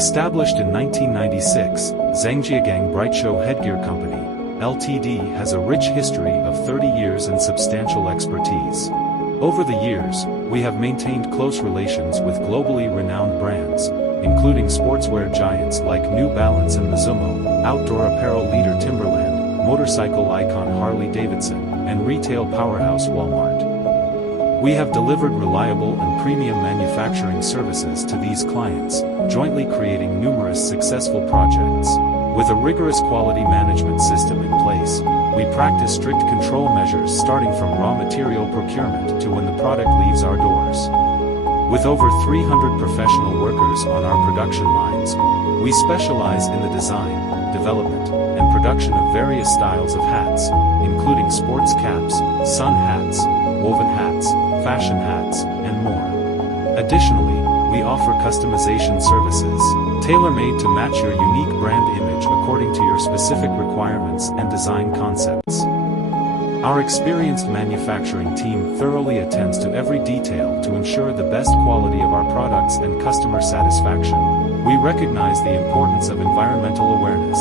Established in 1996, Zhangjiagang Brightshow Headgear Company, Ltd. has a rich history of 30 years and substantial expertise. Over the years, we have maintained close relations with globally renowned brands, including sportswear giants like New Balance and Mizuno, outdoor apparel leader Timberland, motorcycle icon Harley-Davidson, and retail powerhouse Walmart. We have delivered reliable and premium manufacturing services to these clients, jointly creating numerous successful projects. With a rigorous quality management system in place, we practice strict control measures starting from raw material procurement to when the product leaves our doors. With over 300 professional workers on our production lines, we specialize in the design, development, and production of various styles of hats, including sports caps, sun hats, woven hats, fashion hats, and more. Additionally, we offer customization services, tailor-made to match your unique brand image according to your specific requirements and design concepts. Our experienced manufacturing team thoroughly attends to every detail to ensure the best quality of our products and customer satisfaction. We recognize the importance of environmental awareness.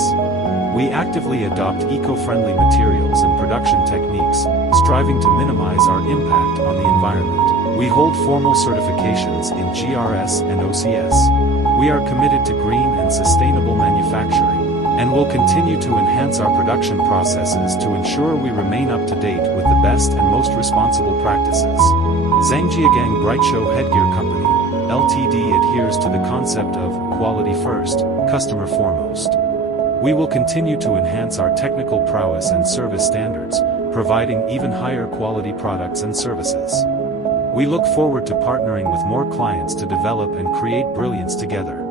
We actively adopt eco-friendly materials and production techniques, striving to minimize our impact on the environment. We hold formal certifications in GRS and OCS. We are committed to green and sustainable manufacturing, and will continue to enhance our production processes to ensure we remain up to date with the best and most responsible practices. Zhangjiagang Brightshow Headgear Company, Ltd. adheres to the concept of quality first, customer foremost. We will continue to enhance our technical prowess and service standards, providing even higher quality products and services. We look forward to partnering with more clients to develop and create brilliance together.